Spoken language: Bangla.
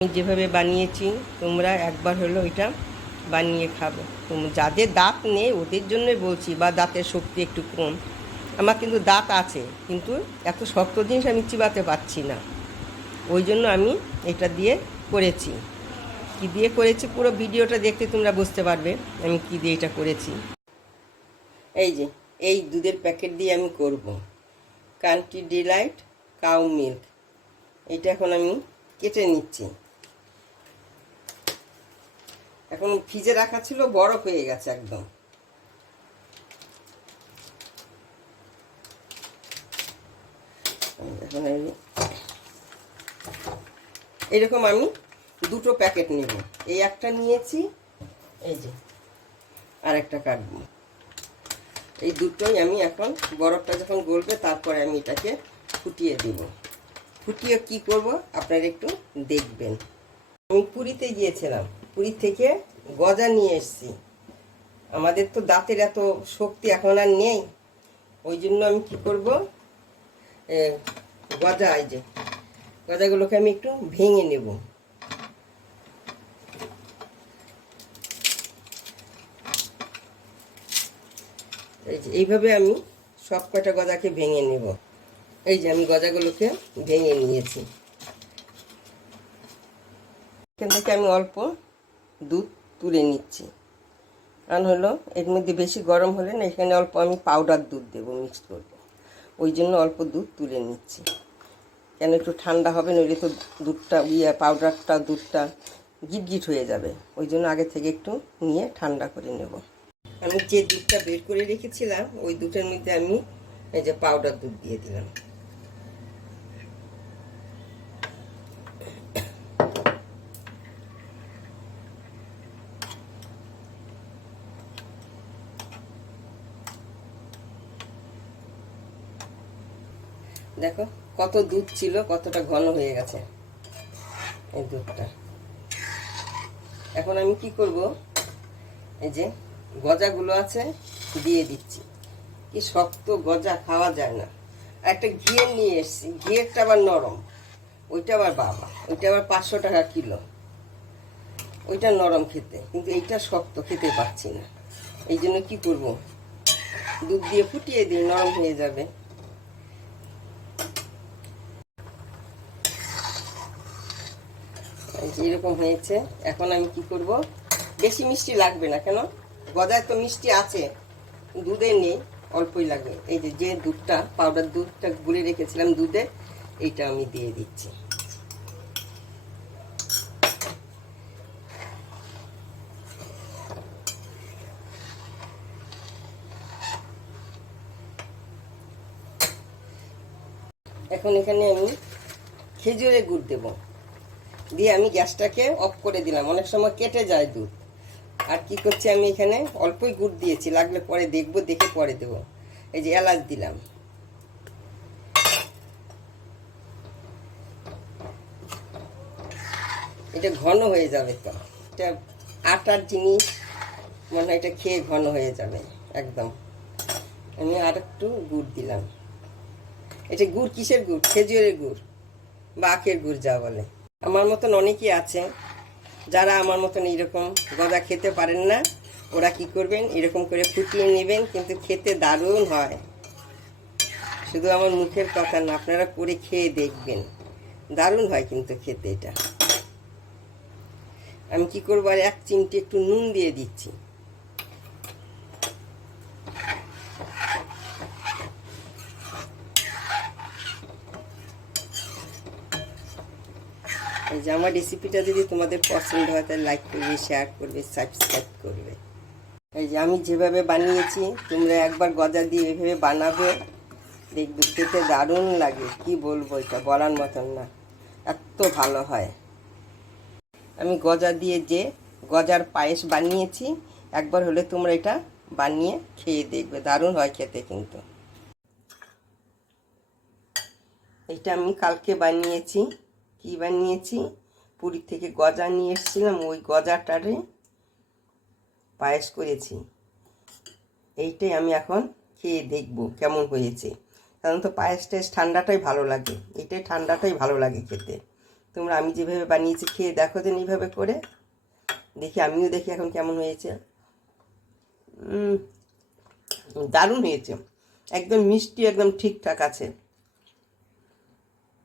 আমি যেভাবে বানিয়েছি তোমরা একবার হলো এটা বানিয়ে খাবো। যাদের দাঁত নেই ওদের জন্যই বলছি, বা দাঁতের শক্তি একটু কম। আমার কিন্তু দাঁত আছে, কিন্তু এত শক্ত জিনিস আমি চিবাতে পারছি না। ওই জন্য আমি এটা দিয়ে করেছি। কী দিয়ে করেছি পুরো ভিডিওটা দেখতে তোমরা বুঝতে পারবে আমি কী দিয়ে এটা করেছি। এই যে এই দুধের প্যাকেট দিয়ে আমি করব কান্ট্রি ডিলাইট কাউ মিল্ক। এটা এখন আমি কেটে নিচ্ছি। এখন ফ্রিজে রাখা ছিল, বরফ হয়ে গেছে একদম। এখন এরকম আমি দুটো প্যাকেট নেব। এই একটা নিয়েছি, এই যে আর একটা কাটবো। এই দুটোই আমি এখন বরফটা যখন গলবে তারপরে আমি এটাকে ফুটিয়ে দেব। ফুটিয়ে কি করব আপনারা একটু দেখবেন। আমি পুরীতে গিয়েছিলাম, পুরী থেকে গজা নিয়ে এসেছি। আমাদের তো দাঁতের এত শক্তি এখন আর নেই, ওই জন্য আমি কি করব, গজা, এই যে গজাগুলোকে আমি একটু ভেঙে নেব। এই যে এইভাবে আমি সব কটা গজাকে ভেঙে নেব। এই যে আমি গজাগুলোকে ভেঙে নিয়েছি। এখান থেকে আমি অল্প দুধ তুলে নিচ্ছি, কারণ হলো এর মধ্যে বেশি গরম হলে না এখানে অল্প আমি পাউডার দুধ দেবো, মিক্স করব। ওই জন্য অল্প দুধ তুলে নিচ্ছি, কেন একটু ঠান্ডা হবে, নইলে তো দুধটা পাউডারটা দুধটা গিটগিট হয়ে যাবে। ওই জন্য আগে থেকে একটু নিয়ে ঠান্ডা করে নেব। আমি যে দুধটা বের করে রেখেছিলাম ওই দুধের মধ্যে আমি এই যে পাউডার দুধ দিয়ে দিলাম। দেখো কত দুধ ছিল, কতটা ঘন হয়ে গেছে এই দুধটা। এখন আমি কি করব, এই যে গজাগুলো আছে দিয়ে দিচ্ছি। কি শক্ত গজা, খাওয়া যায় না। একটা ঘিয়ের নিয়ে এসেছি, ঘিয়েরটা আবার নরম, ওইটা আবার বাবা, ওইটা আবার 500 টাকা কিলো। ওইটা নরম খেতে, কিন্তু এইটা শক্ত, খেতে পাচ্ছি না। এই জন্য কী করব, দুধ দিয়ে ফুটিয়ে দিই, নরম হয়ে যাবে। এরকম হয়েছে। এখন আমি কি করব, বেশি মিষ্টি লাগবে না, কেন গজায় তো মিষ্টি আছে, দুধে নেই, অল্পই লাগবে। এই যে যে দুধটা পাউডার দুধটা গুলে রেখেছিলাম দুধে, এইটা আমি দিয়ে দিচ্ছি। এখন এখানে আমি খেজুরের গুড় দেব, দিয়ে আমি গ্যাসটাকে অফ করে দিলাম। অনেক সময় কেটে যায় দুধ। আর কি করছি, আমি এখানে অল্পই গুড় দিয়েছি, লাগলে পরে দেখবো, দেখে পরে দেবো। এই যে এলাচ দিলাম। এটা ঘন হয়ে যাবে, তো এটা আটার জিনিস মনে হয়, এটা খেয়ে ঘন হয়ে যাবে একদম। আমি আর একটু গুড় দিলাম। এটা গুড় কিসের গুড়, খেজুরের গুড় বা আখের গুড় যা বলে। আমার মতন অনেকেই আছে যারা আমার মতন এইরকম গজা খেতে পারেন না। ওরা কি করবেন, এরকম করে ফুটিয়ে নেবেন, কিন্তু খেতে দারুণ হয়। শুধু আমার মুখের কথা না, আপনারা করে খেয়ে দেখবেন, দারুণ হয় কিন্তু খেতে এটা। আমি কি করবো, আর 1 চিমটি একটু নুন দিয়ে দিচ্ছি। এই যে আমার রেসিপিটা যদি তোমাদের পছন্দ হয় তাহলে লাইক করবে, শেয়ার করবে, সাবস্ক্রাইব করবে। এই যে আমি যেভাবে বানিয়েছি তোমরা একবার গজা দিয়ে এভাবে বানাবে, দেখবে খেতে দারুণ লাগে। কি বলবো, এটা বলার মতন না, এত ভালো হয়। আমি গজা দিয়ে যে গজার পায়েস বানিয়েছি, একবার হলে তোমরা এটা বানিয়ে খেয়ে দেখবে, দারুণ হয় খেতে কিন্তু। এটা আমি কালকে বানিয়েছি। কি বানিয়েছি, পুরী থেকে গজা নিয়ে এসেছিলাম, ওই গজাটারে পায়েস করেছি। এইটাই আমি এখন খেয়ে দেখব কেমন হয়েছে। সাধারণত পায়েস টায়েস ঠান্ডাটাই ভালো লাগে, এটাই ঠান্ডাটাই ভালো লাগে খেতে। তোমরা আমি যেভাবে বানিয়েছি খেয়ে দেখো দেন এইভাবে করে। দেখি আমিও দেখি এখন কেমন হয়েছে। দারুণ হয়েছে, একদম মিষ্টি, একদম ঠিকঠাক আছে।